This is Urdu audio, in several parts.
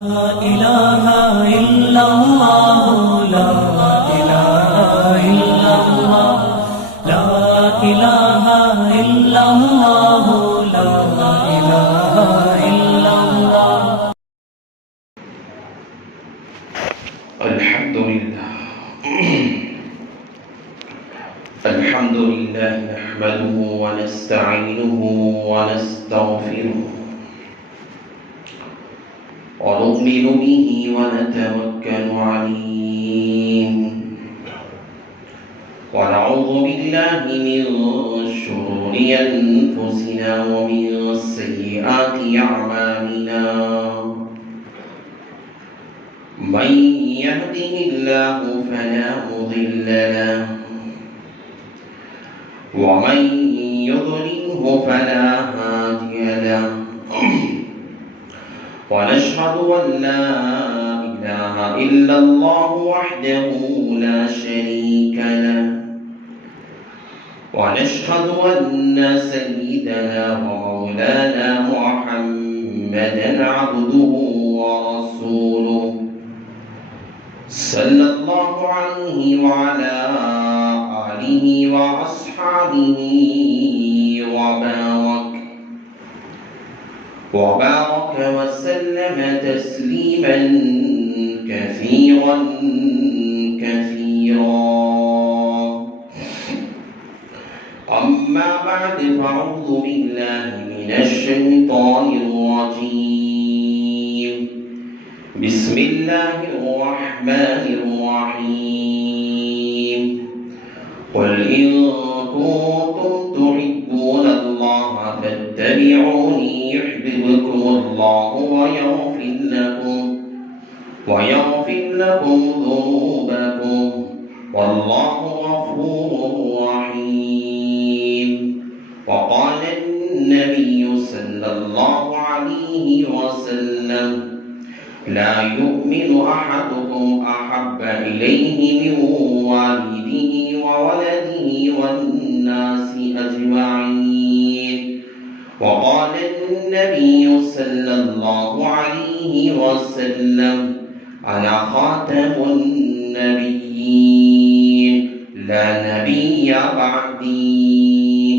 لا إله إلا الله لا إله إلا الله لا إله إلا الله لا إله إلا الله. الحمد لله نحمده ونستعينه ونستغفره ونؤمن به ونتوكل عليه ونعوذ بالله من شرور أنفسنا ومن سيئات أعمالنا. من يهده الله فلا مضل له ومن يضلله فلا هادي له. ونشهد أن لا إله إلا الله وحده لا شريك له. ونشهد أن سيدنا ومولانا محمدا عبده ورسوله صلى الله عليه وعلى آله وأصحابه وبارك وسلم تسليما كثيرا أما بعد فأعوذ بالله من الشيطان الرجيم. بسم الله الرحمن الرحيم. قل إن كنتم تحبون الله فاتبعوني يحببكم الله ويغفر لكم ذنوبكم والله غفور رحيم. وقال النبي صلى الله عليه وسلم: لا يؤمن أحدكم أحب إليه من والده وولده والناس أجمعين. وقال النبي صلى الله عليه وسلم: أنا خاتم النبيين لا نبي بعدي،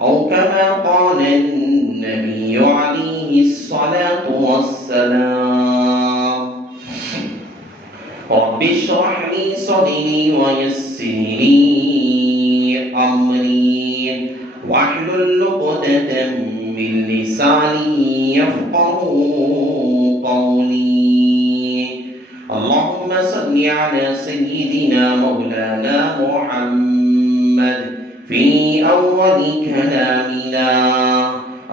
أو كما قال النبي عليه الصلاة والسلام. رب اشرح لي صدري ويسر لي أمري واحلل عقدة من لساني يفقهوا قولي. اللهم صل على سيدنا مولانا محمد في أول كلامنا.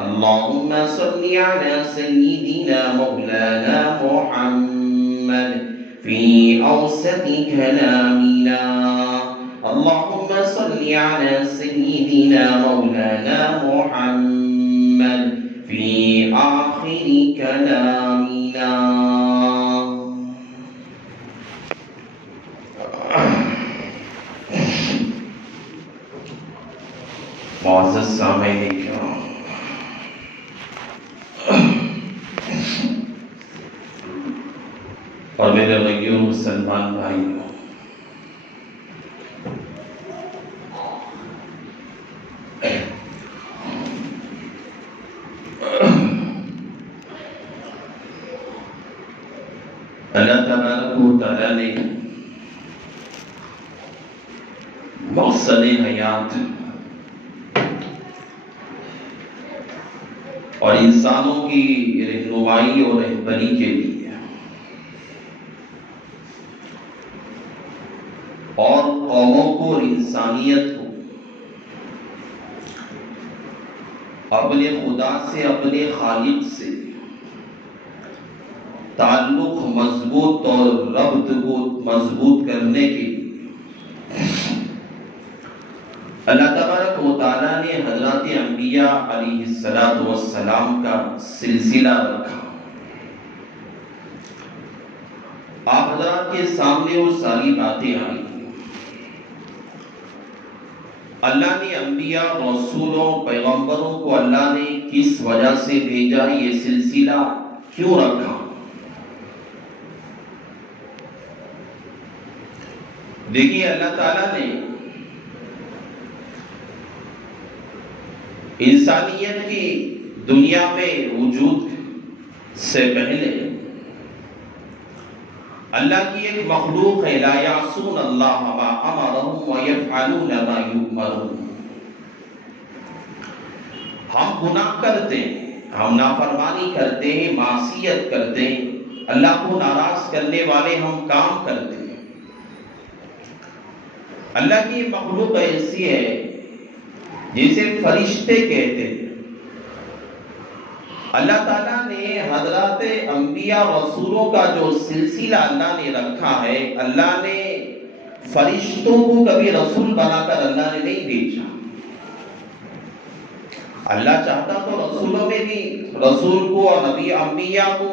اللهم صل على سيدنا مولانا محمد في أوسط كلامنا. اللهم صل على سيدنا مولانا محمد في آخر كلامنا. معزز سامعین کرام، اور میرے غیور مسلمان بھائیوں، اللہ تبارک و تعالیٰ نے مقصد حیات اور انسانوں کی رہنمائی اور رہبری کے لیے اور قوموں کو اور انسانیت کو اپنے خدا سے، اپنے خالق سے تعلق مضبوط اور ربط کو مضبوط کرنے کے لیے اللہ تبارک و تعالیٰ نے حضرات انبیاء علیہ السلام کا سلسلہ رکھا. آپ حضرات کے سامنے وہ ساری باتیں آئی. اللہ نے انبیاء، رسولوں، پیغمبروں کو اللہ نے کس وجہ سے بھیجا، یہ سلسلہ کیوں رکھا، دیکھیے اللہ تعالیٰ نے انسانیت کی دنیا میں وجود سے پہلے اللہ کی ایک مخلوق ہے، لا یعصون اللہ ما امرهم ویفعلون ما یؤمرون۔ ہم گناہ کرتے ہیں، ہم نافرمانی کرتے ہیں، معصیت کرتے ہیں، اللہ کو ناراض کرنے والے ہم کام کرتے ہیں۔ اللہ کی مخلوق ایسی ہے جسے فرشتے کہتے ہیں۔ اللہ تعالیٰ نے حضرات انبیاء رسولوں کا جو سلسلہ اللہ نے رکھا ہے، اللہ نے فرشتوں کو کبھی رسول بنا کر اللہ نے نہیں بھیجا۔ اللہ چاہتا تو رسولوں میں بھی رسول کو اور نبی انبیاء کو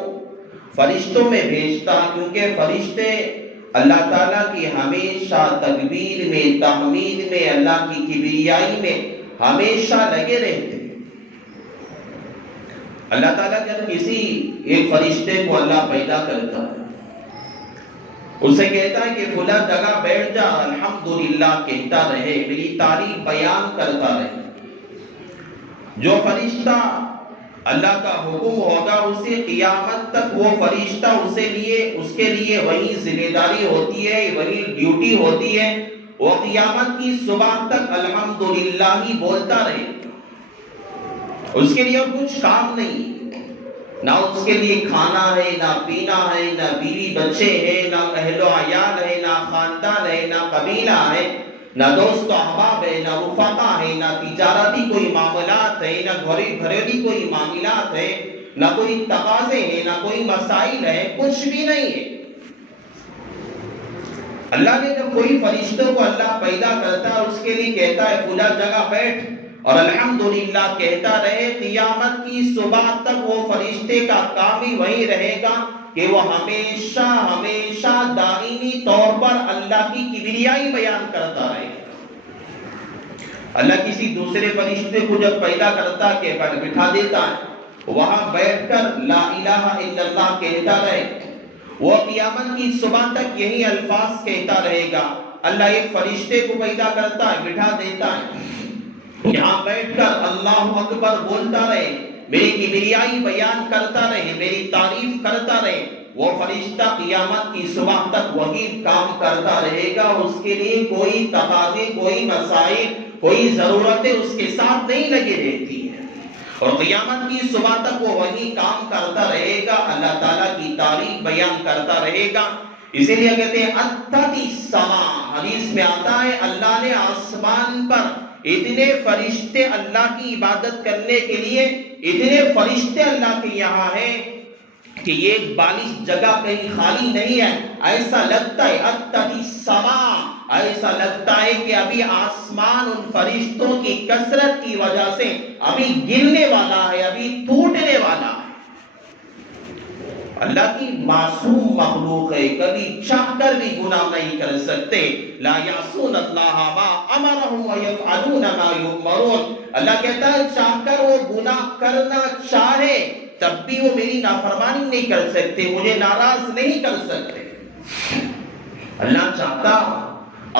فرشتوں میں بھیجتا، کیونکہ فرشتے اللہ تعالیٰ کی ہمیشہ تکبیر میں، تحمید میں، اللہ کی کبریائی میں ہمیشہ لگے رہتے۔ اللہ تعالیٰ جب کسی ایک فرشتے کو اللہ پیدا کرتا ہے، اسے کہتا ہے کہ فلاں جگہ بیٹھ جا، الحمدللہ کہتا رہے، میری تعریف بیان کرتا رہے۔ جو فرشتہ اللہ کا حکم ہوگا اسے قیامت تک وہ فرشتہ اس کے لیے وہی ذمہ داری ہوتی ہے، وہی ڈیوٹی ہوتی ہے، وہ قیامت کی صبح تک الحمدللہ ہی بولتا رہے۔ اس کے لیے کچھ کام نہیں، نہ اس کے لیے کھانا ہے، نہ پینا ہے، نہ بیوی بچے ہیں، نہ اہل و عیال ہے، نہ خاندان ہے، نہ قبیلہ ہے، نہ دوست و احباب ہے، نہ رفقا ہے، نہ تجارتی کوئی معاملات ہے، نہ گھریلو کوئی معاملات ہے، نہ کوئی تقاضے ہیں، نہ کوئی مسائل ہے، کچھ بھی نہیں ہے۔ اللہ نے جب کوئی فرشتوں کو اللہ پیدا کرتا ہے، اس کے لیے کہتا ہے فلاں جگہ بیٹھ اور الحمدللہ کہتا رہے، قیامت کی صبح تک وہ فرشتے کا کام ہی وہی رہے گا کہ وہ ہمیشہ ہمیشہ دائمی طور پر اللہ کی کبریائی بیان کرتا رہے گا۔ اللہ کسی دوسرے فرشتے کو جب پیدا کرتا کہ بٹھا دیتا ہے، وہاں بیٹھ کر لا الہ الا اللہ کہتا رہے، وہ قیامت کی صبح تک یہی الفاظ کہتا رہے گا۔ اللہ ایک فرشتے کو پیدا کرتا ہے، بٹھا دیتا ہے، یہاں بیٹھ کر اللہ اکبر بولتا رہے، میری کبریائی بیان کرتا رہے، میری تعریف کرتا رہے۔ وہ فرشتہ قیامت کی صبح تک وہی کام کرتا رہے گا، اس کے لیے کوئی تقاضے، کوئی مسائل، کوئی ضرورتیں اس کے ساتھ نہیں لگے رہتی ہیں، اور قیامت کی صبح تک وہ وہی کام کرتا رہے گا، اللہ تعالیٰ کی تعریف بیان کرتا رہے گا۔ اسی لیے کہتے ہیں اتت السماء، حدیث میں آتا ہے اللہ نے آسمان پر اتنے فرشتے اللہ کی عبادت کرنے کے لیے، اتنے فرشتے اللہ کے یہاں ہیں کہ یہ ایک بالغ جگہ کہیں خالی نہیں ہے۔ ایسا لگتا ہے اتت السماء، ایسا لگتا ہے کہ ابھی آسمان ان فرشتوں کی کثرت کی وجہ سے ابھی گرنے والا ہے، ابھی ٹوٹنے والا ہے۔ اللہ کی معصوم مخلوق ہے، کبھی چاہ کر بھی گناہ نہیں کر سکتے۔ لا یعصون اللہ ما امرهم ویفعلون ما یؤمرون۔ اللہ کہتا ہے چاہ کر وہ گناہ کرنا چاہے تب بھی وہ میری نافرمانی نہیں کر سکتے، مجھے ناراض نہیں کر سکتے۔ اللہ چاہتا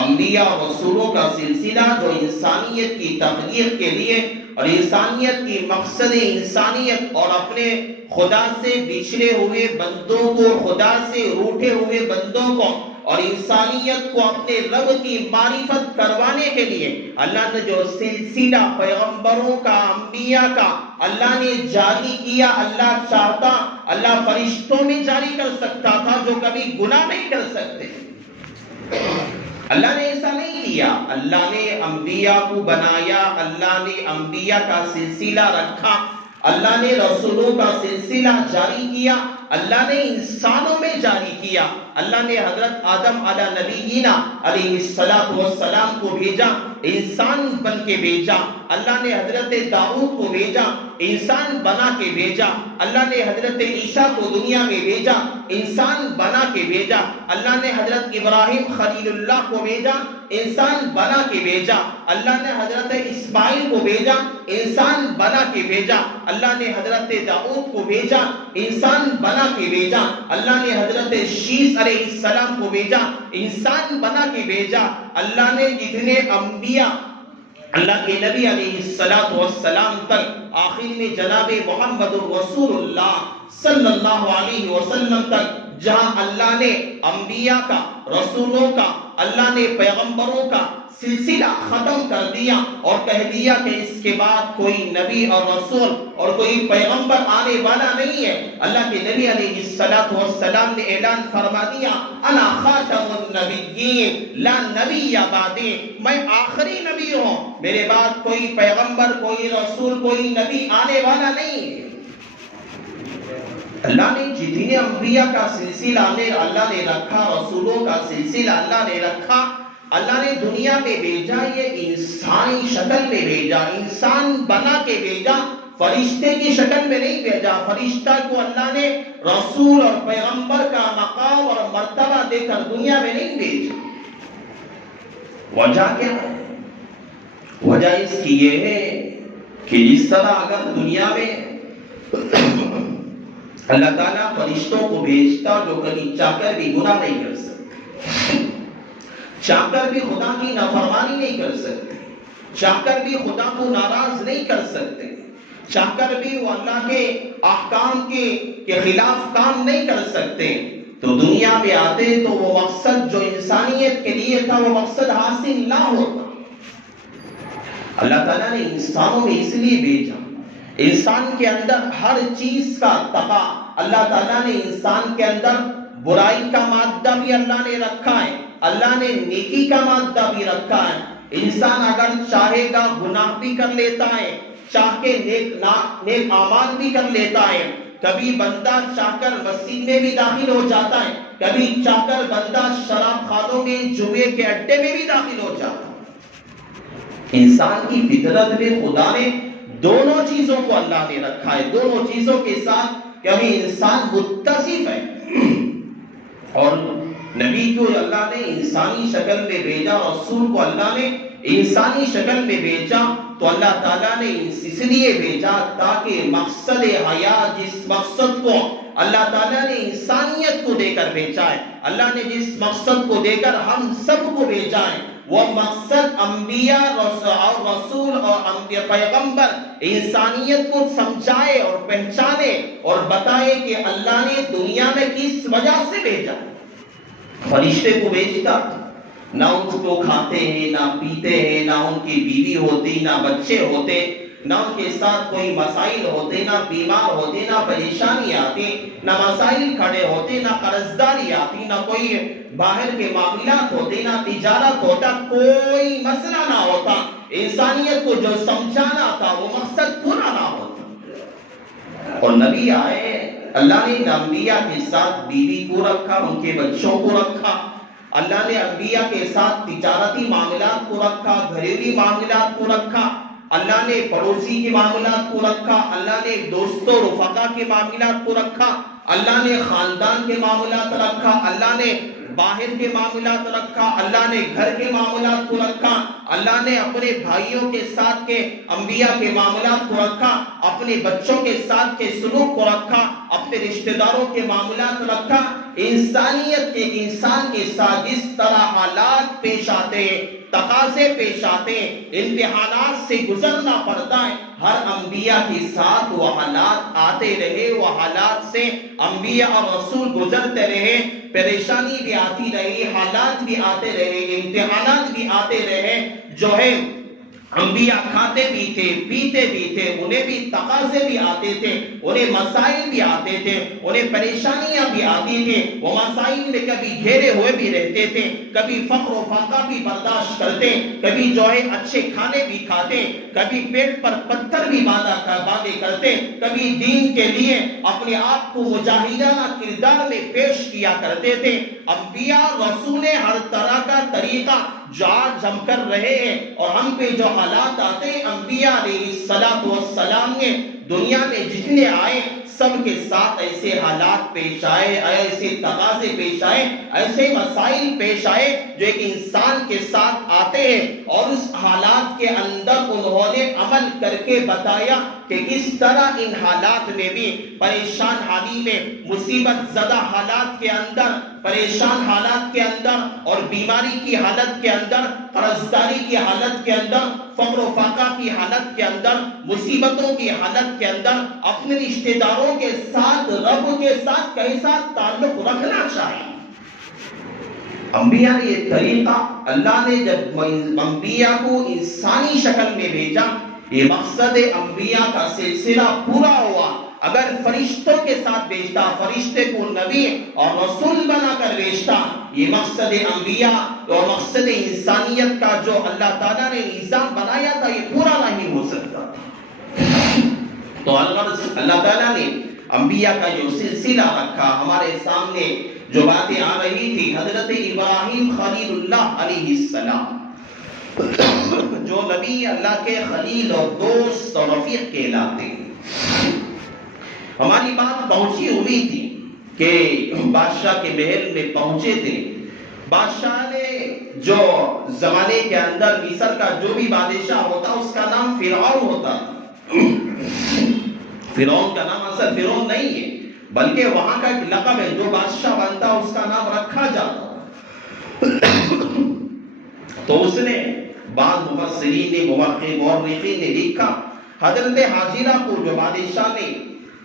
انبیاء اور رسولوں کا سلسلہ جو انسانیت کی تخلیق کے لیے اور انسانیت کی مقصد انسانیت اور اپنے خدا سے بچھڑے ہوئے بندوں کو، خدا سے روٹھے ہوئے بندوں کو اور انسانیت کو اپنے رب کی معرفت کروانے کے لیے اللہ نے جو سلسلہ پیغمبروں کا، انبیاء کا اللہ نے جاری کیا، اللہ چاہتا اللہ فرشتوں میں جاری کر سکتا تھا جو کبھی گناہ نہیں کر سکتے۔ اللہ نے ایسا نہیں کیا، اللہ نے انبیاء کو بنایا، اللہ نے انبیاء کا سلسلہ رکھا، اللہ نے رسولوں کا سلسلہ جاری کیا، اللہ نے انسانوں میں جاری کیا۔ اللہ نے حضرت آدم علیہ نبینا علیہ السلام کو بھیجا، انسان بن کے بھیجا۔ اللہ نے حضرت داؤد کو بھیجا، انسان بنا کے بھیجا. اللہ نے حضرت عیسیٰ کو دنیا میں بھیجا, انسان بنا کے بھیجا. اللہ نے حضرت ابراہیم خلیل اللہ کو بھیجا, انسان بنا کے بھیجا. اللہ نے حضرت اسماعیل کو بھیجا, انسان بنا کے بھیجا. اللہ نے حضرت داؤد کو بھیجا, انسان بنا کے بھیجا. اللہ نے حضرت شیس علیہ السلام کو بھیجا, انسان بنا کے بھیجا. اللہ نے جتنے انبیاء اللہ کے نبی علیہ السلام تک, آخر میں جناب محمد رسول اللہ صلی اللہ علیہ وسلم تک, جہاں اللہ نے انبیاء کا, رسولوں کا, اللہ نے پیغمبروں کا سلسلہ ختم کر دیا اور کہہ دیا کہ اس کے بعد کوئی نبی اور رسول اور کوئی پیغمبر آنے والا نہیں ہے. اللہ کے نبی علیہ السلام نے اعلان فرما دیا, انا خاتم النبیین لا نبی بعدی, میں آخری نبی ہوں, میرے بعد کوئی پیغمبر, کوئی رسول, کوئی نبی آنے والا نہیں ہے. اللہ نے جتنے انبیاء کا سلسلہ اللہ نے رکھا, رسولوں کا سلسلہ اللہ نے رکھا, اللہ نے دنیا میں بھیجا, یہ انسانی شکل میں بھیجا, انسان بنا کے بھیجا, فرشتے کی شکل میں نہیں بھیجا. فرشتہ کو اللہ نے رسول اور پیغمبر کا مقام اور مرتبہ دے کر دنیا میں نہیں بھیجا. وجہ کیا ہے؟ وجہ اس کی یہ ہے کہ جس طرح اگر دنیا میں اللہ تعالیٰ فرشتوں کو بھیجتا جو کبھی چاہ کر بھی گناہ نہیں کر سکتے, چاہ کر بھی خدا کی نافرمانی نہیں کر سکتے, چاہ کر بھی خدا کو ناراض نہیں کر سکتے, چاہ کر بھی وہ اللہ کے احکام کے خلاف کام نہیں کر سکتے, تو دنیا میں آتے تو وہ مقصد جو انسانیت کے لیے تھا وہ مقصد حاصل نہ ہوتا. اللہ تعالیٰ نے انسانوں میں اس لیے بھیجا, انسان کے اندر ہر چیز کا تقا, اللہ تعالیٰ نے انسان کے اندر برائی کا مادہ بھی اللہ نے رکھا ہے, اللہ نے نیکی کا مادہ بھی رکھا ہے. انسان اگر چاہے گا گناہ بھی کر لیتا ہے, چاہ کے نیک اعمال بھی کر لیتا ہے. کبھی بندہ چاہ کر مسجد میں بھی داخل ہو جاتا ہے, کبھی چاہ کر بندہ شراب خانوں میں, جوئے کے اڈے میں بھی داخل ہو جاتا ہے. انسان کی فطرت میں خدا نے دونوں چیزوں کو اللہ نے رکھا ہے, دونوں چیزوں کے ساتھ کبھی انسان متصف ہے. اور نبی کو اللہ نے انسانی شکل میں بھیجا, رسول کو اللہ نے انسانی شکل میں بھیجا, تو اللہ تعالیٰ نے اس لیے بھیجا تاکہ مقصد حیات, جس مقصد کو اللہ تعالیٰ نے انسانیت کو دے کر بھیجا ہے, اللہ نے جس مقصد کو دے کر ہم سب کو بھیجا ہے, وہ مقصد انبیاء اور رسول اور پیغمبر انسانیت کو سمجھائے اور پہچانے اور بتائے کہ اللہ نے دنیا میں کس وجہ سے بھیجا. فرشتے کو بھیجتا, نہ ان کو کھاتے ہیں, نہ پیتے ہیں, نہ ان کی بیوی ہوتی, نہ بچے ہوتے, نہ ان کے ساتھ کوئی مسائل ہوتے, نہ بیمار ہوتے, نہ پریشانی آتی, نہ مسائل کھڑے ہوتے, نہ قرضداری آتی, نہ کوئی باہر کے معاملات ہوتے, نہ تجارت ہوتا, کوئی مسئلہ نہ ہوتا. انسانیت کو جو سمجھانا تھا وہ مقصد پورا نہ ہوتا. اور نبی آئے, اللہ نے انبیاء کے ساتھ بیوی کو رکھا, ان کے بچوں کو رکھا, اللہ نے انبیاء کے ساتھ تجارتی معاملات کو رکھا, گھریلو معاملات کو رکھا, اللہ نے پڑوسی کے معاملات کو رکھا, اللہ نے دوستوں رفقا کے معاملات کو رکھا, اللہ نے خاندان کے معاملات رکھا, اللہ نے باہر کے معاملات رکھا, اللہ نے گھر کے معاملات کو رکھا, اللہ نے اپنے بھائیوں کے ساتھ کے انبیاء کے معاملات کو رکھا, اپنے بچوں کے ساتھ کے سلوک کو رکھا, اپنے رشتہ داروں کے معاملات رکھا. انسانیت کے انسان کے ساتھ جس طرح حالات پیش آتے ہیں, تقاضے پیش آتے ہیں, امتحانات سے گزرنا پڑتا ہے, ہر انبیاء کے ساتھ وہ حالات آتے رہے, وہ حالات سے انبیاء اور رسول گزرتے رہے, پریشانی بھی آتی رہی, حالات بھی آتے رہے, امتحانات بھی آتے رہے. جو ہے انبیاء کھاتے بھی تھے, پیتے بھی تھے, انہیں بھی تقاضے بھی آتے تھے, انہیں مسائل بھی آتے تھے, انہیں پریشانیاں بھی آتی تھیں, وہ مسائل میں کبھی گھیرے ہوئے بھی رہتے تھے, کبھی فقر و فاقہ بھی برداشت کرتے, کبھی جو ہے اچھے کھانے بھی کھاتے, کبھی پیٹ پر پتھر بھی باندھے کرتے, کبھی دین کے لیے اپنے آپ کو مجاہدانہ کردار میں پیش کیا کرتے تھے. انبیاء رسول ہر طرح کا طریقہ جو آج ہم کر رہے ہیں اور ہم پہ جو حالات آتے ہیں، انبیاء علیہ السلام نے دنیا میں جتنے آئے سب کے ساتھ ایسے حالات پیش آئے، ایسے تقاضے پیش آئے، ایسے مسائل پیش آئے جو ایک انسان کے ساتھ آتے ہیں، اور اس حالات کے اندر انہوں نے عمل کر کے بتایا کہ کس طرح ان حالات میں بھی، پریشان حالی میں، مصیبت زدہ حالات کے اندر، پریشان حالات کے اندر اور بیماری کی حالت کے اندر، قرضداری کی حالت کے اندر، فقر و فاقہ کی حالت کے اندر، مصیبتوں کی حالت کے اندر اپنے رشتہ داروں کے ساتھ، رب کے ساتھ کیسا تعلق رکھنا چاہیے۔ انبیاء نے یہ طریقہ، اللہ نے جب انبیاء کو انسانی شکل میں بھیجا، یہ مقصد انبیاء کا سلسلہ پورا ہوا۔ اگر فرشتوں کے ساتھ بھیجتا، فرشتے کو نبی اور رسول بنا کر بھیجتا، یہ مقصد انبیاء اور مقصد انسانیت کا جو اللہ تعالیٰ نے نظام بنایا تھا، یہ پورا نہیں ہو سکتا تھا۔ تو الغرض اللہ تعالیٰ نے انبیاء کا جو سلسلہ رکھا، ہمارے سامنے جو باتیں آ رہی تھی، حضرت ابراہیم خلیل اللہ علیہ السلام جو نبی اللہ کے خلیل اور دوست اور رفیق کہلاتے ہیں۔ ہماری بات پہنچی ہوئی تھی کہ بادشاہ کے محل میں پہنچے تھے، بادشاہ نے جو زمانے کے اندر مصر کا جو بھی بادشاہ ہوتا اس کا نام فرعون ہوتا تھا۔ فرعون کا نام اصل فرعون نہیں ہے، بلکہ وہاں کا ایک لقب ہے، جو بادشاہ بنتا اس کا نام رکھا جاتا۔ تو اس نے بعض مفسرین نے، مورخین نے لکھا، حضرت حاجرہ کو جو بادشاہ نے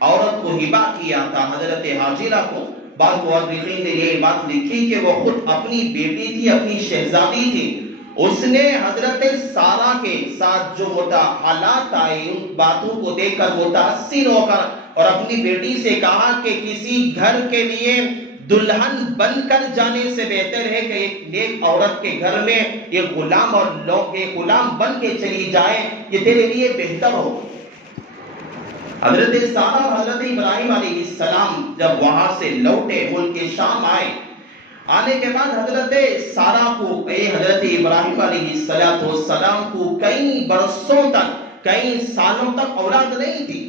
عورت کو ہبہ کیا تھا، حضرت حاجرہ کو، بعض مورخین نے یہ بات لکھی کہ وہ خود اپنی بیٹی تھی، اپنی شہزادی تھی، اس نے حضرت سارہ کے ساتھ جو حالات آئے ان باتوں کو دیکھ کر متاثر ہو کر اور اپنی بیٹی سے کہا کہ کسی گھر کے لیے دلہن بن کر جانے سے بہتر ہے کہ ایک نیک عورت کے گھر میں ایک غلام اور لوگ ایک غلام بن کے چلی جائے، یہ تیرے لیے بہتر ہو۔ حضرت سارہ اور حضرت ابراہیم علیہ السلام جب وہاں سے لوٹے، ملک شام آنے کے بعد حضرت سارہ کو، حضرت ابراہیم علیہ السلام کو کئی برسوں تک، کئی سالوں تک اولاد نہیں تھی۔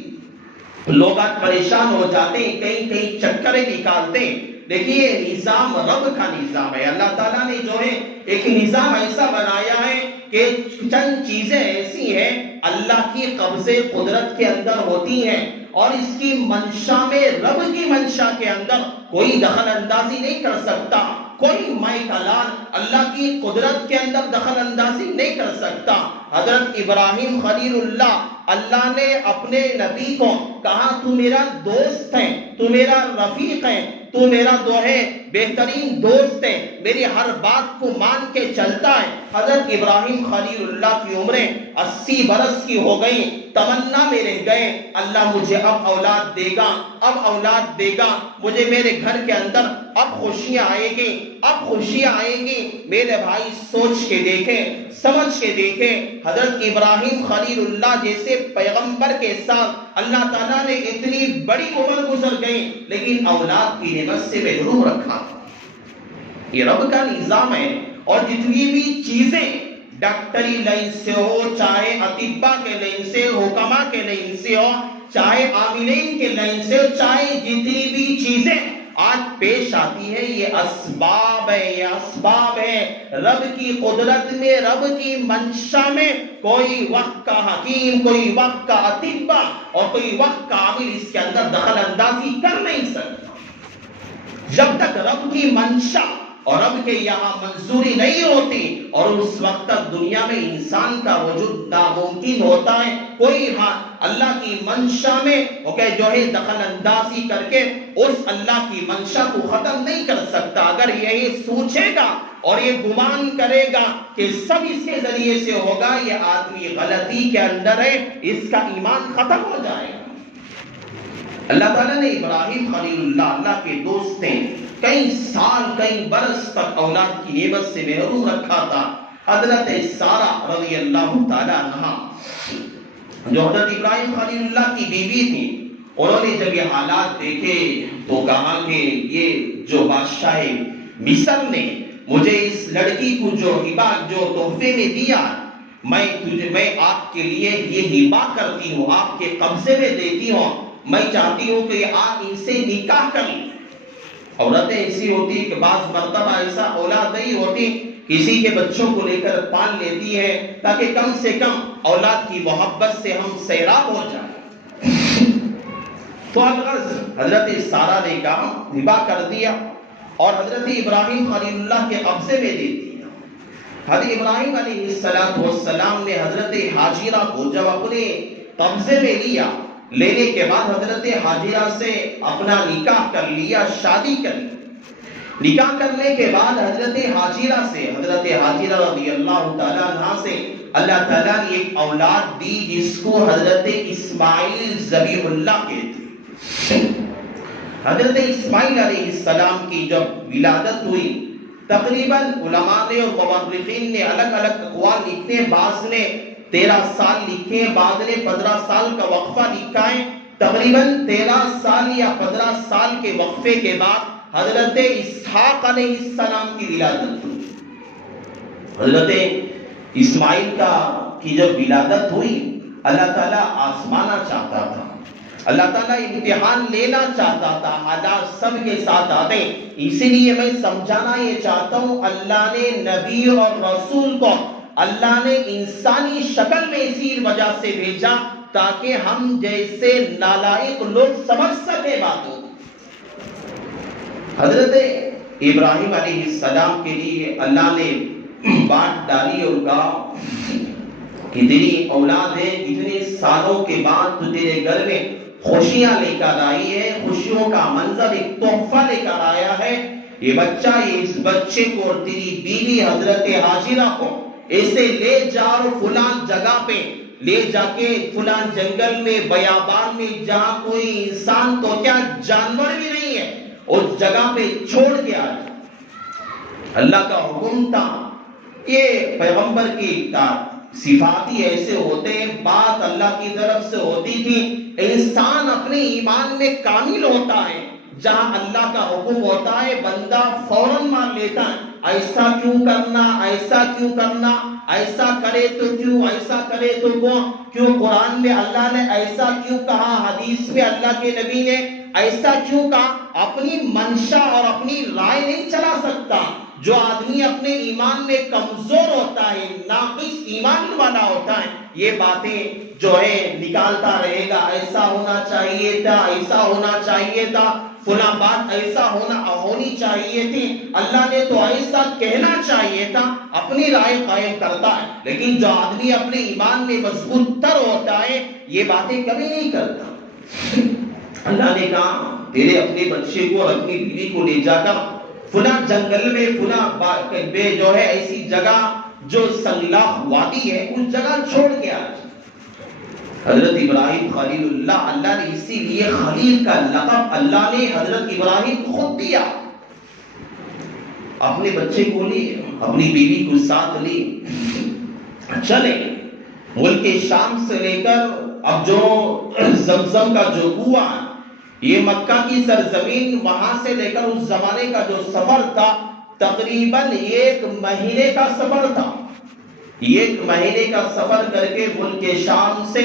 لوگ آج پریشان ہو جاتے ہیں، کئی چکریں نکالتے ہیں، دیکھیے نظام رب کا نظام ہے۔ اللہ تعالیٰ نے جو ہے ایک نظام ایسا بنایا ہے کہ چند چیزیں ایسی ہیں اللہ کی قبضے قدرت کے اندر ہوتی ہیں، اور اس کی منشا میں، رب کی منشا کے اندر کوئی دخل اندازی نہیں کر سکتا، کوئی مائی کلال اللہ کی قدرت کے اندر دخل اندازی نہیں کر سکتا۔ حضرت ابراہیم خلیل اللہ نے اپنے نبی کو کہا تو میرا دوست ہے، تو میرا رفیق ہے، تو میرا بہترین دوست ہے، میری ہر بات کو مان کے چلتا ہے۔ حضرت ابراہیم خلیل اللہ کی عمریں 80 برس کی ہو گئی، تمنا میں رہ گئے، اللہ مجھے اب اولاد دے گا، اب اولاد دے گا، مجھے میرے گھر کے اندر اب خوشیاں آئے گی، اب خوشیاں آئیں گی۔ میرے بھائی سوچ کے دیکھیں، سمجھ کے دیکھیں، حضرت ابراہیم خلیل اللہ جیسے پیغمبر کے ساتھ اللہ تعالیٰ نے اتنی بڑی عمر گزر گئی، لیکن اولاد کی نعمت سے محروم رکھا۔ یہ رب کا نظام ہے۔ اور جتنی بھی چیزیں ڈاکٹری لائن سے ہو، چاہے اطباء کے لائن سے، حکماء کے لائن سے ہو، چاہے عاملین کے لائن سے ہو، چاہے جتنی بھی چیزیں آج پیش آتی ہے، یہ اسباب ہے، یہ اسباب ہے۔ رب کی قدرت میں، رب کی منشا میں کوئی وقت کا حکیم، کوئی وقت کا اطباء اور کوئی وقت کا عامل اس کے اندر دخل اندازی کر نہیں سکتا۔ جب تک رب کی منشا اور رب کے یہاں منظوری نہیں ہوتی، اور اس وقت تک دنیا میں انسان کا وجود ناممکن ہوتا ہے۔ کوئی اللہ کی منشا میں جو ہے دخل اندازی کر کے اس اللہ کی منشا کو ختم نہیں کر سکتا۔ اگر یہی سوچے گا اور یہ گمان کرے گا کہ سب اس کے ذریعے سے ہوگا، یہ آدمی غلطی کے اندر ہے، اس کا ایمان ختم ہو جائے گا۔ اللہ تعالیٰ نے ابراہیم خلیل اللہ کے دوست تھے، کئی سال، کئی برس تک اولاد کی نعمت سے محروم رکھا تھا۔ حضرت سارہ رضی اللہ تعالیٰ عنہا جو حضرت ابراہیم خلیل اللہ کی بیوی تھی، انہوں نے جب یہ حالات دیکھے تو کہا کہ یہ جو بادشاہ مصر نے مجھے اس لڑکی کو جو ہبہ جو تحفے میں دیا میں آپ کے لیے یہ ہبہ کرتی ہوں، آپ کے قبضے میں دیتی ہوں، میں چاہتی ہوں کہ آپ ان سے نکاح کر لیں۔ عورتیں ایسی ہوتی کہ بعض مرتبہ ایسا اولاد نہیں ہوتی، کسی کے بچوں کو لے کر پال لیتی ہے تاکہ کم سے کم اولاد کی محبت سے ہم سیراب ہو جائیں۔ تو الغرض حضرت سارہ نے کہا ہبہ کر دیا اور حضرت ابراہیم خلیل اللہ کے قبضے میں دے دیا۔ حضرت ابراہیم علیہ السلام نے حضرت حاجرہ کو جب اپنے قبضے میں لیا، لینے کے بعد حضرت حاجرہ سے اپنا نکاح کر لیا، شادی کر لی۔ نکاح کرنے کے بعد حضرت حاجرہ رضی اللہ تعالیٰ عنہ سے اللہ تعالیٰ نے ایک اولاد دی جس کو حضرت اسماعیل ذبیح اللہ کہتے ہیں۔ حضرت اسماعیل علیہ السلام کی جب ولادت ہوئی، تقریباً علماء نے اور مورخین نے الگ الگ اقوال لکھتے ہیں، بعض نے 13 سال لکھے ہیں، بعض نے 15 سال کا وقفہ لکھا ہے۔ تقریباً 13 سال یا 15 سال کے وقفے کے بعد حضرت اسحاق علیہ السلام کی ولادت ہوئی۔ حضرت اسماعیل کی جب ولادت ہوئی، اللہ تعالیٰ آزمانا چاہتا تھا، اللہ تعالیٰ امتحان لینا چاہتا تھا، حالات سب کے ساتھ آتے، اسی لیے میں سمجھانا یہ چاہتا ہوں، اللہ نے نبی اور رسول کو اللہ نے انسانی شکل میں اسی وجہ سے بھیجا تاکہ ہم جیسے نالائق لوگ سمجھ سکے باتوں۔ حضرت ابراہیم علیہ السلام کے لیے اللہ نے بات ڈالی اور کہا کہ تیری اولاد ہے، اتنے سالوں کے بعد تو تیرے گھر میں خوشیاں لے کر آئی ہے، خوشیوں کا منظر ایک تحفہ لے کر آیا ہے، یہ بچہ، اس بچے کو اور تیری بیوی حضرت حاجرہ کو ایسے لے جا اور فلان جگہ پہ لے جا کے فلان جنگل میں بیابان میں جہاں کوئی انسان تو کیا جانور بھی نہیں ہے اس جگہ پہ چھوڑ کے آ جا۔ اللہ کا حکم تھا، یہ پیغمبر کی صفات ہی ایسے ہوتے ہیں، بات اللہ کی طرف سے ہوتی تھی، انسان اپنے ایمان میں کامل ہوتا ہے، جہاں اللہ کا حکم ہوتا ہے بندہ فوراً مان لیتا ہے، ایسا کیوں کرنا، ایسا کیوں کرنا، ایسا کرے تو کیوں، ایسا کرے تو کیوں، قرآن میں اللہ نے ایسا کیوں کہا، حدیث میں اللہ کے نبی نے ایسا کیوں کہا، اپنی منشا اور اپنی رائے نہیں چلا سکتا۔ جو آدمی اپنے ایمان میں کمزور ہوتا ہے، ناقص ایمان والا ہوتا ہے، یہ باتیں جو ہے نکالتا رہے گا، ایسا ہونا چاہیے تھا، ایسا ہونا چاہیے تھا، فلاں بات ایسا ہونی چاہیے تھی، اللہ نے تو ایسا کہنا چاہیے تھا، اپنی رائے قائم کرتا ہے۔ لیکن جو آدمی اپنے ایمان میں مضبوط تر ہوتا ہے، یہ باتیں کبھی نہیں کرتا۔ اللہ نے کہا تیرے اپنے بچے کو اور اپنی بیوی کو لے جا کر فلاں جنگل میں فلاں جو ہے ایسی جگہ جو سنگلاخ وادی ہے اس جگہ چھوڑ کے آ۔ حضرت ابراہیم خلیل اللہ نے اسی لیے خلیل کا لقب اللہ نے حضرت ابراہیم کو خود دیا۔ اپنے بچے کو لی، اپنی بیوی کو ساتھ لی، چلے ملک شام سے لے کر اب جو زمزم کا جو کنواں، یہ مکہ کی سرزمین، وہاں سے لے کر اس زمانے کا جو سفر تھا تقریباً 1 مہینے کا سفر تھا۔ 1 مہینے کا سفر کر کے ملک شام سے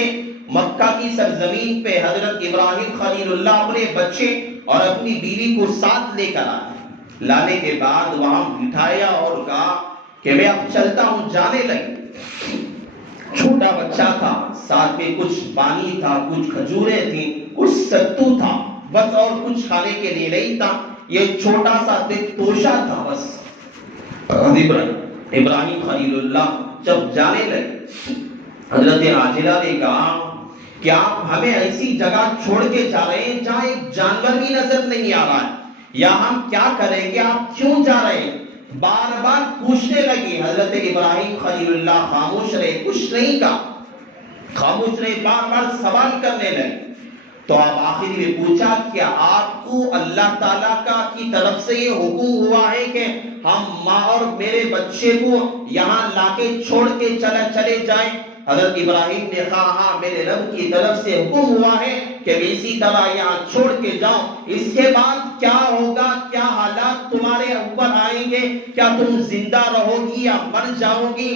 مکہ کی سرزمین پہ حضرت ابراہیم خلیل اللہ اپنے بچے اور اپنی بیوی کو ساتھ لے کر آئے۔ لانے کے بعد وہاں بٹھایا اور کہا کہ میں اب چلتا ہوں، جانے لگے۔ چھوٹا بچہ تھا، ساتھ میں کچھ پانی تھا، کچھ کھجوریں تھیں، کچھ ستو تھا، بس اور کچھ کھانے کے لیے نہیں تھا، یہ چھوٹا سا توشہ تھا بس۔ ابراہیم خلیل اللہ جب جانے لگے، حضرت حاجرہ نے کہا کہ آپ ہمیں ایسی جگہ چھوڑ کے جا رہے ہیں جہاں ایک جانور بھی نظر نہیں آ رہا ہے، یا ہم کیا کریں گے، آپ کیوں جا رہے ہیں؟ بار بار پوچھنے لگی۔ حضرت ابراہیم خلیل اللہ خاموش رہے، کچھ نہیں کہا، خاموش رہے، بار بار سوال کرنے لگے۔ تو آپ آخر میں پوچھا کیا آپ کو اللہ تعالیٰ کی طرف سے یہ حکم ہوا ہے کہ ہم ماں اور میرے بچے کو یہاں لا کے چھوڑ کے چلے جائیں؟ حضرت ابراہیم نے کہا ہاں، میرے رب کی طرف سے حکم ہوا ہے کہ اسی طرح یہاں چھوڑ کے جاؤ، اس کے بعد کیا ہوگا، کیا حالات تمہارے اوپر آئیں گے گے کیا تم زندہ رہو گی یا مر جاؤ گی؟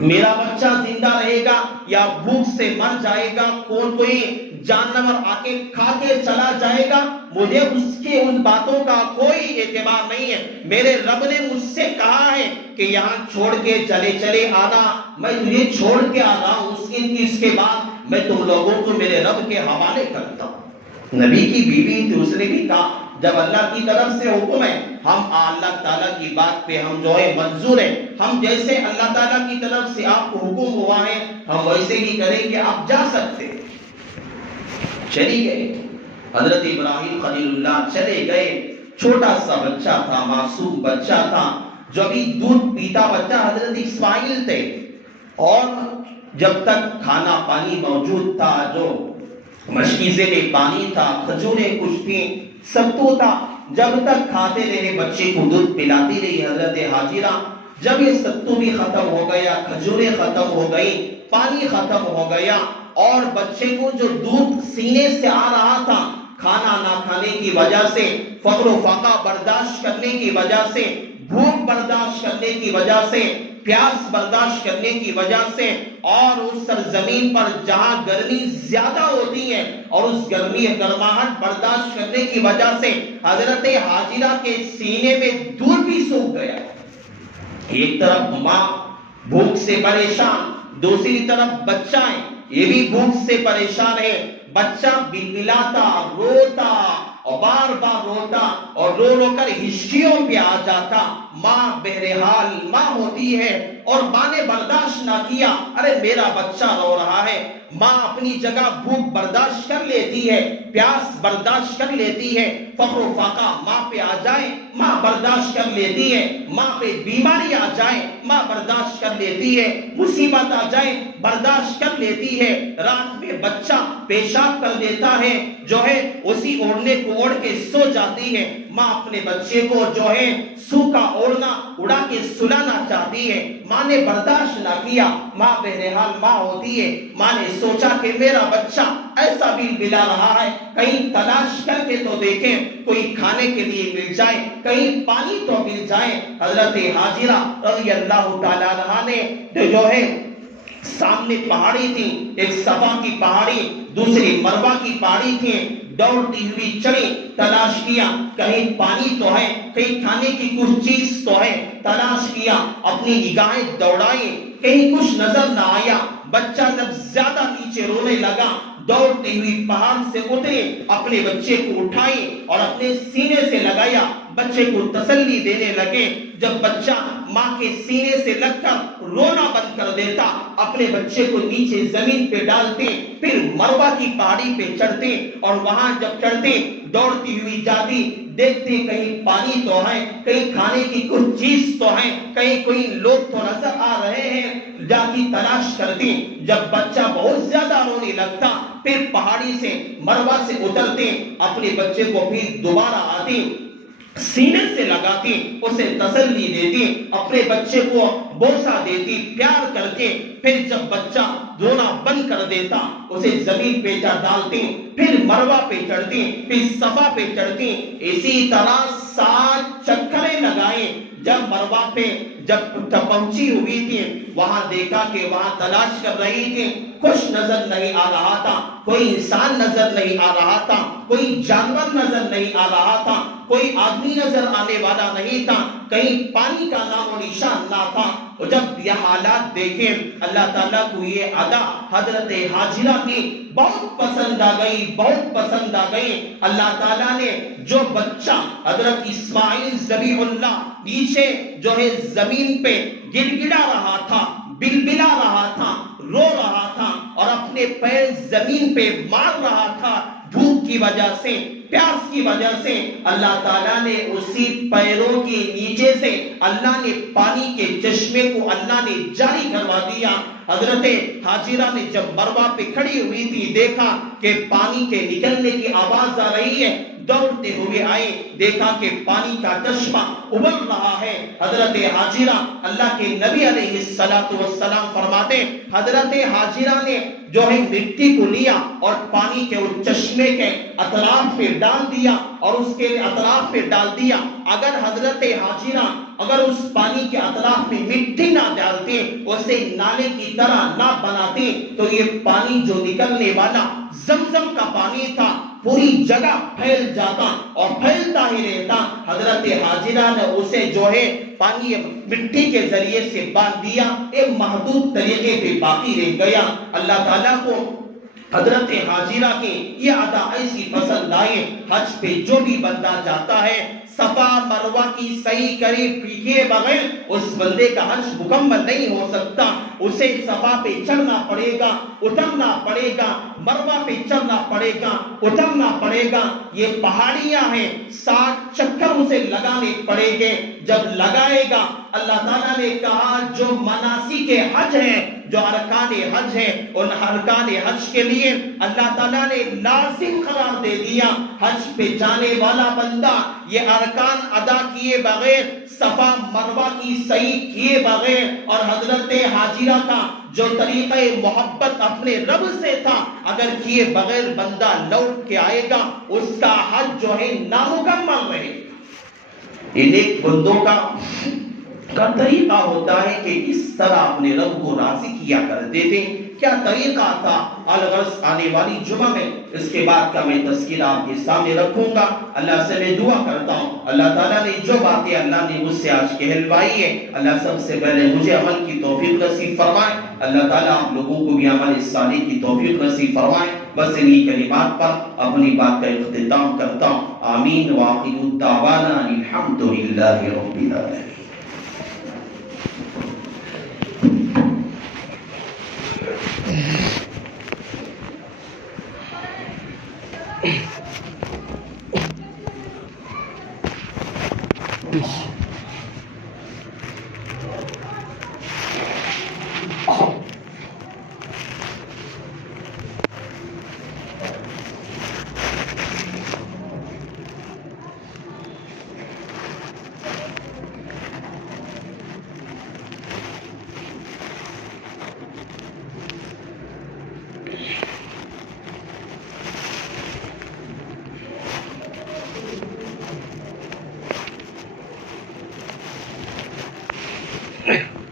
میرا بچہ زندہ رہے گا یا بھوک سے مر جائے گا؟ کوئی جانور آ کے کھا کے چلا جائے گا؟ مجھے اس کے ان باتوں کا کوئی اعتبار نہیں ہے۔ میرے رب نے مجھ سے کہا ہے کہ یہاں چھوڑ کے چلے آنا، میں تجھے چھوڑ کے آ رہا ہوں، اس کے بعد میں تم لوگوں کو میرے رب کے حوالے کرتا ہوں۔ نبی کی بیوی تھی، اس نے بھی کہا جب اللہ کی طرف سے حکم ہے، ہم اللہ تعالیٰ کی بات پہ ہم جو ہے منظور ہیں، ہم جیسے اللہ تعالیٰ کی طرف سے آپ کو حکم ہوا ہے ہم ویسے ہی کریں گے، آپ جا سکتے۔ چلی گئے حضرت ابراہیم خلیل اللہ، چلے گئے۔ چھوٹا سا بچہ تھا، معصوم بچہ تھا، جو ابھی دودھ پیتا بچہ حضرت اسماعیل تھے، اور جب تک کھانا پانی موجود تھا، جو مشکیزے میں پانی تھا، کھجوریں کچھ تھیں، ستو تھا، جب تک کھاتے رہے بچے کو دودھ پلاتی رہی حضرت حاجرہ۔ جب یہ ستو بھی ختم ہو گیا، کھجوریں ختم ہو گئی، پانی ختم ہو گیا، اور بچے کو جو دودھ سینے سے آ رہا تھا، کھانا نہ کھانے کی وجہ سے، فقر و فاقہ برداشت کرنے کی وجہ سے، بھوک برداشت کرنے کی وجہ سے، پیاس برداشت کرنے کی وجہ سے، اور اس سرزمین پر جہاں گرمی زیادہ ہوتی ہے اور اس گرماہٹ برداشت کرنے کی وجہ سے حضرت حاجرہ کے سینے میں دودھ بھی سوکھ گیا۔ ایک طرف ماں بھوک سے پریشان، دوسری طرف بچہ ہے، یہ بھی بھوک سے پریشان ہے۔ بچہ بلبلاتا، روتا اور بار بار روتا اور رو رو کر ہچکیوں پہ آ جاتا۔ ماں بہرحال ماں ہوتی ہے، اور ماں نے برداشت نہ کیا، ارے میرا بچہ رو رہا ہے۔ ماں اپنی جگہ بھوک برداشت کر لیتی ہے، پیاس برداشت کر لیتی ہے، فقر و فاقہ ماں پہ آ جائے ماں برداشت کر لیتی ہے، ماں پہ بیماری آ جائے ماں برداشت کر لیتی ہے، مصیبت آ جائے برداشت کر لیتی ہے۔ رات میں بچہ پیشاب کر دیتا ہے، جو ہے اسی اوڑھنے کو اوڑھ کے سو جاتی ہے۔ ماں اپنے بچے کو جو ہے سوکھا اوڑھنا اڑا کے سلانا چاہتی ہے، ماں نے برداشت نہ کیا۔ ماں بہرحال ماں ہوتی ہے، ماں نے سوچا کہ میرا بچہ ایسا بھی بلا رہا ہے، کہیں تلاش کر کے تو دیکھیں کوئی کھانے کے لیے مل جائے، کہیں پانی تو مل جائے۔ حضرت حاجرہ رضی اللہ تعالیٰ عنہا نے جو ہے سامنے پہاڑی تھی، ایک صفا کی پہاڑی، دوسری مروہ کی پہاڑی تھی، دوڑتی ہوئی چڑھی، تلاش کیا کہیں پانی تو ہے، کہیں کھانے کی کچھ چیز تو ہے، تلاش کیا، اپنی نگاہیں دوڑائی، کہیں کچھ نظر نہ آیا۔ بچہ جب زیادہ نیچے رونے لگا، دوڑتی ہوئی پہاڑ سے اتری، اپنے بچے کو اٹھائی اور اپنے سینے سے لگایا، بچے کو تسلی دینے لگے۔ جب بچہ ماں کے سینے سے لگ کر رونا بند کر دیتا، اپنے بچے کو نیچے زمین پہ ڈالتے، پھر مروہ کی پہاڑی پہ چڑھتے، اور وہاں جب چڑھتے دوڑتی ہوئی جاتی، دیکھتے کہیں پانی تو ہے، کہیں کھانے کی کچھ چیز تو ہے، کہیں کوئی لوگ تو نظر آ رہے ہیں، جاتی تلاش کرتی۔ جب بچہ بہت زیادہ رونے لگتا، پھر پہاڑی سے مروہ سے اترتے، اپنے بچے کو پھر دوبارہ آتی، سینے سے لگاتی، اسے تسلی دیتی، اپنے بچے کو بوسہ دیتی، پیار کرتے۔ پھر جب بچہ رونا بند کر دیتا، اسے زمین پہ ڈالتی، پھر مروہ پہ چڑھتی، پھر صفا پہ چڑھتی، اسی طرح 7 چکریں لگائے۔ جب مروہ پہ جب پہنچی ہوئی تھی، وہاں دیکھا کہ وہاں تلاش کر رہی تھی، کچھ نظر نہیں آ رہا تھا، کوئی انسان نظر نہیں آ رہا تھا، کوئی جانور نظر نہیں آ رہا تھا، کوئی آدمی نظر آنے والا نہیں تھا، کہیں پانی کا نام و نشان نہ تھا۔ اور جب یہ حالات دیکھیں، اللہ تعالیٰ کو یہ ادا حضرت حاجرہ کی بہت پسند آ گئی، بہت پسند آ گئی۔ اللہ تعالیٰ نے جو بچہ حضرت اسماعیل ذبیح اللہ نیچے جو ہے زمین پہ گڑ گڑا رہا تھا، بلبلا رہا تھا، رو رہا تھا، اور اپنے پیر زمین پہ مار رہا تھا بھوک کی وجہ سے، پیاس کی وجہ سے، اللہ تعالیٰ نے اسی پیروں کے نیچے سے اللہ نے پانی کے چشمے کو اللہ نے جاری کروا دیا۔ حضرت حاجرہ نے جب مروہ پہ کھڑی ہوئی تھی، دیکھا کہ پانی کے نکلنے کی آواز آ رہی ہے، دوڑتے ہوئے آئے, دیکھا کہ پانی کا چشمہ ابل رہا ہے. حضرت حاجرہ, اللہ کے نبی علیہ السلام فرماتے, حضرت حاجرہ نے جو ہے مٹی کو لیا اور پانی کے اس چشمے کے اطراف پہ ڈال دیا اور اس کے اطراف پہ ڈال دیا. اگر حضرت حاجرہ اگر اس پانی کے اطراف میں مٹی نہ ڈالتے, اسے نالے کی طرح نہ بناتے, تو یہ پانی جو نکلنے والا زمزم کا پانی تھا پوری جگہ پھیل جاتا اور پھیلتا ہی رہتا. حضرت حاجرہ نے اسے جو ہے پانی مٹی کے ذریعے سے باندھ دیا, ایک محدود طریقے پہ باقی رہ گیا. اللہ تعالیٰ کو حضرت حاجرہ کی یہ ادا ایسی پسند آئے. حج پہ جو بھی بندہ جاتا ہے, صفا مروہ کی صحیح قریب کیے بغیر اس بندے کا حج مکمل نہیں ہو سکتا. اسے صفا پہ چڑھنا پڑے گا, اترنا پڑے گا, مروہ پہ چڑھنا پڑے گا, اترنا پڑے گا. یہ پہاڑیاں ہیں, 60 چکر اسے لگانے پڑے گے. جب لگائے گا, اللہ تعالیٰ نے کہا جو مناسک حج ہیں, جو ارکان حج ہیں, ان ارکان حج کے لیے اللہ تعالیٰ نے لازم قرار دے دیا. حج پہ جانے والا بندہ یہ ارکان ادا کیے بغیر, صفا مروہ کی صحیح کیے بغیر, اور حضرت حاجرہ کا جو طریقہ محبت اپنے رب سے تھا اگر کیے بغیر بندہ لوٹ کے آئے گا, اس کا حج جو ہے نامکمل رہے. ان ایک بندوں کا طریقہ ہوتا ہے کہ اس طرح اپنے رب کو راضی کیا کرتے تھے. کیا طریقہ تھا؟ الغرض آنے والی جمعہ میں اس کے بعد کا میں تذکرہ آپ کے سامنے رکھوں گا. اللہ سے میں دعا کرتا ہوں, اللہ تعالیٰ نے جو باتیں اللہ نے مجھ سے آج کہلوائی ہے, اللہ سب سے پہلے مجھے عمل کی توفیق نصیب فرمائے. اللہ تعالیٰ آپ لوگوں کو بھی عمل صالح کی توفیق نصیب فرمائے. بس انہی کلمات پر اپنی بات کا اختتام کرتا ہوں. آمین. وآخر دعوانا الحمدللہ رب العالمین.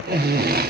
Mm-hmm.